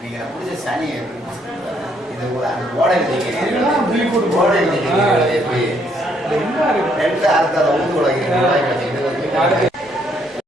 நீங்க புடிச்ச சனி இது ஓடை ஓடை எப்படி ரெண்டு அர்த்தம் ஊந்து உலகம்